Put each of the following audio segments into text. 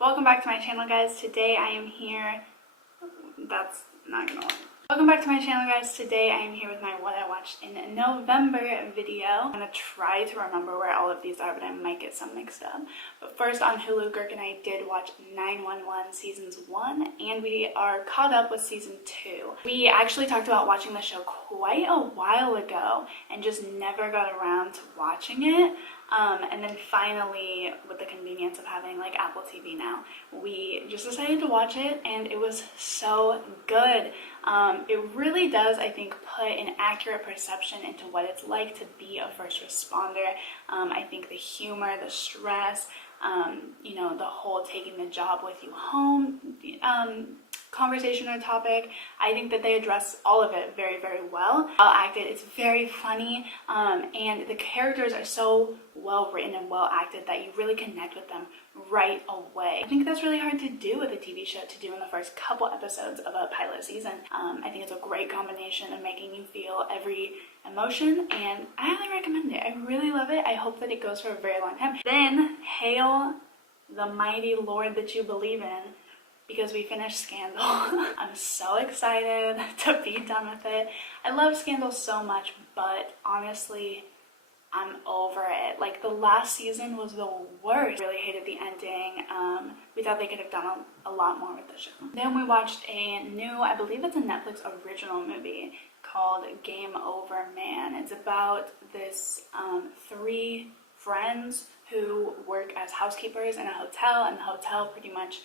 Welcome back to my channel, guys. Today I am here. That's not gonna work. Welcome back to my channel, guys. Today I am here with my what I watched in November video. I'm gonna try to remember where all of these are, but I might get some mixed up. But first, on Hulu, Girk and I did watch 911 seasons 1, and we are caught up with season 2. We actually talked about watching the show quite a while ago and just never got around to watching it. And then finally, with the convenience of having like Apple TV now, we just decided to watch it, and it was so good. It really does, I think, put an accurate perception into what it's like to be a first responder. I think the humor, the stress, you know, the whole taking the job with you home conversation or topic, I think that they address all of it very, very well. Well acted, it's very funny, and the characters are so well written and well acted that you really connect with them right away. I think that's really hard to do with a TV show, to do in the first couple episodes of a pilot season. I think it's a great combination of making you feel every emotion, and I highly recommend it. I really love it. I hope that it goes for a very long time. Then, hail the mighty Lord that you believe in, because we finished Scandal. I'm so excited to be done with it. I love Scandal so much, but honestly, I'm over it. Like, the last season was the worst. Really hated the ending. We thought they could have done a lot more with the show. Then we watched a new, I believe it's a Netflix original movie called Game Over Man. It's about this 3 friends who work as housekeepers in a hotel, and the hotel pretty much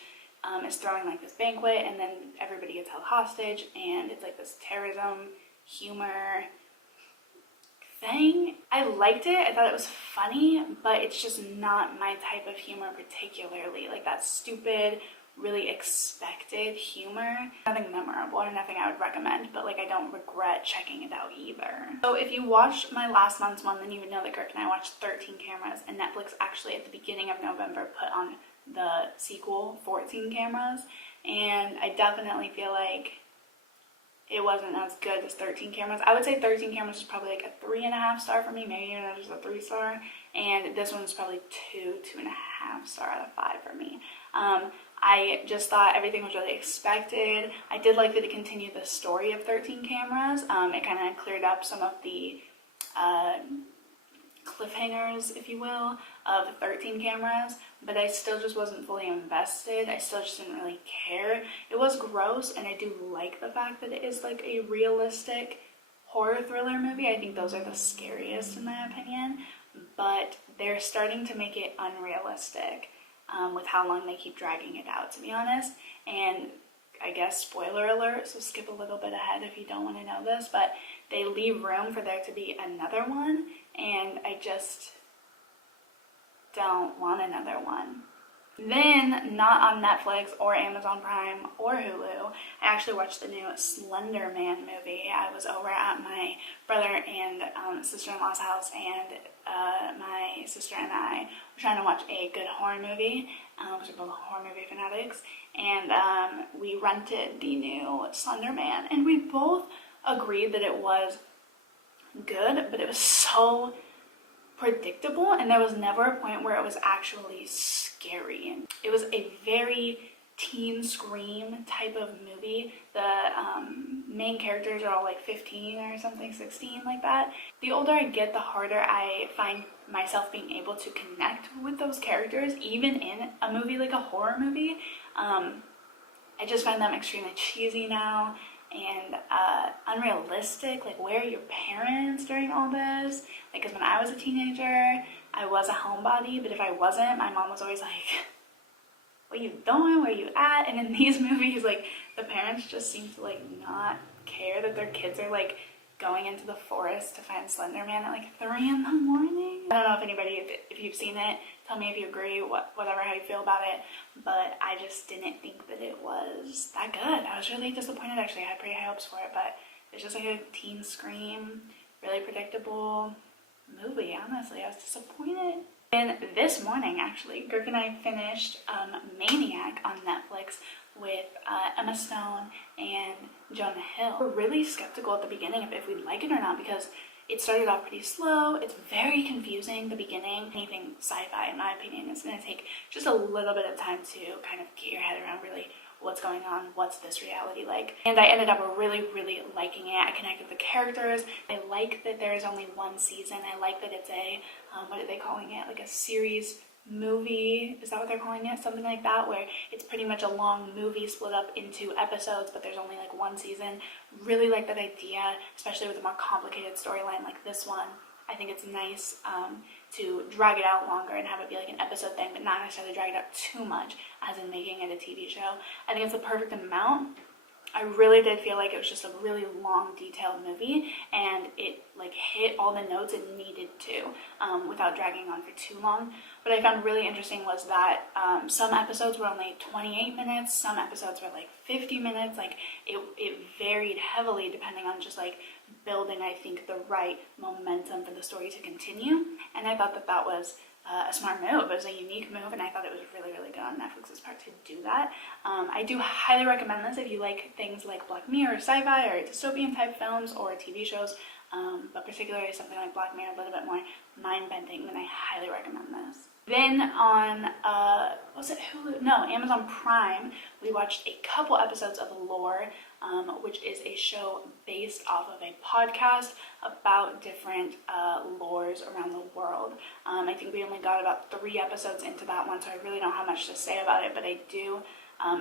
is throwing like this banquet, and then everybody gets held hostage, and it's like this terrorism humor thing. I liked it. I thought it was funny, but it's just not my type of humor particularly. Like that stupid, really expected humor. Nothing memorable or nothing I would recommend, but like I don't regret checking it out either. So if you watched my last month's one, then you would know that Girk and I watched 13 Cameras, and Netflix actually at the beginning of November put on the sequel, 14 Cameras, and I definitely feel like it wasn't as good as 13 Cameras. I would say 13 Cameras is probably like a 3.5 star for me, maybe even just a 3 star, and this one's probably 2.5 star out of 5 for me. I just thought everything was really expected. I did like that it continued the story of 13 Cameras. It kind of cleared up some of the cliffhangers, if you will, of 13 Cameras, but I still just wasn't fully invested. I still just didn't really care. It was gross, and I do like the fact that it is like a realistic horror thriller movie. I think those are the scariest in my opinion, but they're starting to make it unrealistic with how long they keep dragging it out, to be honest. And I guess spoiler alert, so skip a little bit ahead if you don't want to know this, but they leave room for there to be another one, and I just don't want another one. Then, not on Netflix or Amazon Prime or Hulu, I actually watched the new Slenderman movie. I was over at my brother and sister-in-law's house, and my sister and I were trying to watch a good horror movie, because we're both horror movie fanatics, and we rented the new Slenderman, and we both agreed that it was good, but it was so predictable, and there was never a point where it was actually scary. It was a very teen scream type of movie. The main characters are all like 15 or something, 16, like that. The older I get, the harder I find myself being able to connect with those characters, even in a movie like a horror movie. I just find them extremely cheesy now, and unrealistic. Like, where are your parents during all this? Like, because when I was a teenager, I was a homebody, but if I wasn't, my mom was always like, what are you doing? Where are you at? And in these movies, like, the parents just seem to like not care that their kids are like going into the forest to find Slenderman at like 3 in the morning. I don't know if anybody, if you've seen it, tell me if you agree, whatever, how you feel about it, but I just didn't think that it was that good. I was really disappointed, actually. I had pretty high hopes for it, but it's just like a teen scream, really predictable movie, honestly. I was disappointed. And this morning, actually, Girk and I finished Maniac on Netflix with Emma Stone and Jonah Hill. We're really skeptical at the beginning of if we'd like it or not, because it started off pretty slow. It's very confusing, the beginning. Anything sci-fi, in my opinion, is going to take just a little bit of time to kind of get your head around really what's going on, what's this reality like. And I ended up really liking it. I connected with the characters. I like that there is only one season. I like that it's a, what are they calling it? Like a series movie, is that what they're calling it? Something like that, where it's pretty much a long movie split up into episodes, but there's only like one season. Really like that idea, especially with a more complicated storyline like this one. I think it's nice to drag it out longer and have it be like an episode thing, but not necessarily drag it out too much, as in making it a TV show. I think it's the perfect amount. I really did feel like it was just a really long, detailed movie, and it like hit all the notes it needed to without dragging on for too long. What I found really interesting was that some episodes were only 28 minutes, some episodes were like 50 minutes. Like it varied heavily depending on just like building, I think, the right momentum for the story to continue. And I thought that that was a smart move. It was a unique move, and I thought it was really good on Netflix's part to do that. I do highly recommend this if you like things like Black Mirror, sci-fi, or dystopian type films or TV shows, but particularly something like Black Mirror, a little bit more mind-bending, then I highly recommend this. Then on, was it Hulu? No, Amazon Prime, we watched a couple episodes of Lore, which is a show based off of a podcast about different lores around the world. I think we only got about 3 episodes into that one, so I really don't have much to say about it, but I do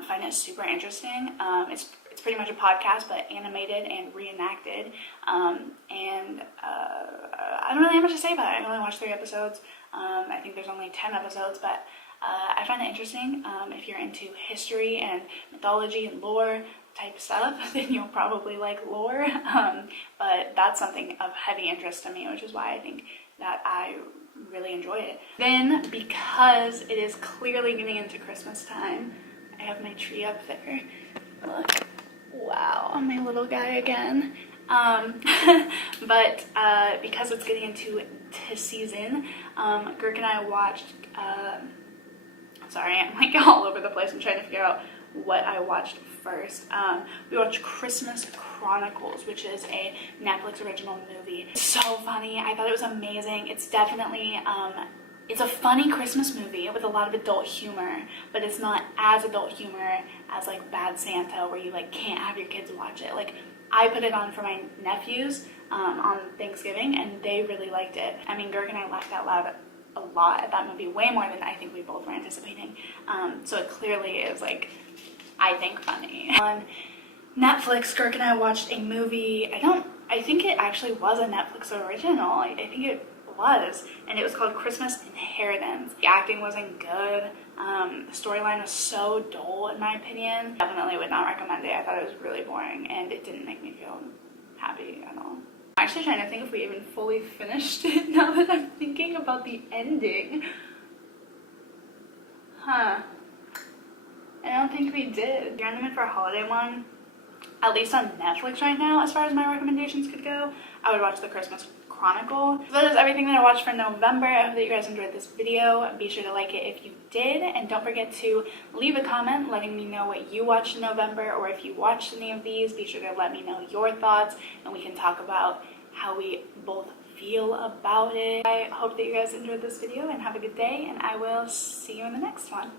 find it super interesting. It's pretty much a podcast, but animated and reenacted, and I don't really have much to say about it. I only watched 3 episodes. I think there's only 10 episodes, but I find it interesting. If you're into history and mythology and lore type stuff, then you'll probably like Lore, but that's something of heavy interest to me, which is why I think that I really enjoy it. Then, because it is clearly getting into Christmas time, I have my tree up there. Look, wow, my little guy again. But because it's getting into season, Girk and I watched, sorry, I'm like all over the place. I'm trying to figure out what I watched first. We watched Christmas Chronicles, which is a Netflix original movie. It's so funny. I thought it was amazing. It's definitely, it's a funny Christmas movie with a lot of adult humor, but it's not as adult humor as like Bad Santa, where you like can't have your kids watch it. Like, I put it on for my nephews on Thanksgiving, and they really liked it. I mean, Girk and I laughed out loud a lot at that movie, way more than I think we both were anticipating. So it clearly is like, I think, funny. On Netflix, Girk and I watched a movie. I think it actually was a Netflix original. I think it was, and it was called Christmas Inheritance. The acting wasn't good. The storyline was so dull, in my opinion. Definitely would not recommend it. I thought it was really boring, and it didn't make me feel happy at all. I'm actually trying to think if we even fully finished it now that I'm thinking about the ending. I don't think we did. If you're in the mood for a holiday one, at least on Netflix right now, as far as my recommendations could go, I would watch the Christmas Chronicle. So that is everything that I watched for November. I hope that you guys enjoyed this video. Be sure to like it if you did, and don't forget to leave a comment letting me know what you watched in November, or if you watched any of these, be sure to let me know your thoughts, and we can talk about how we both feel about it. I hope that you guys enjoyed this video, and have a good day, and I will see you in the next one.